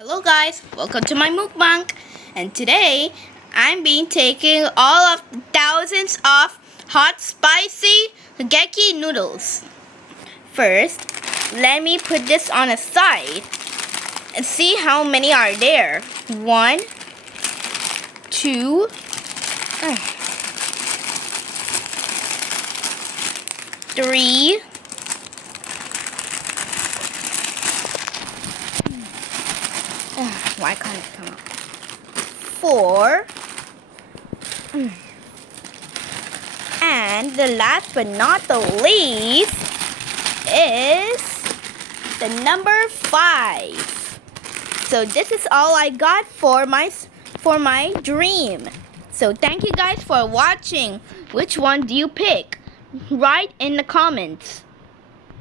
Hello guys, welcome to my mukbang. And today I'm taking all of thousands of hot spicy spaghetti noodles. First, let me put this on a side and see how many are there. 1, 2, 3, why can't it come out? 4, and the last but not the least is the number 5. So this is all I got for my dream. So thank you guys for watching. Which one do you pick? Write in the comments.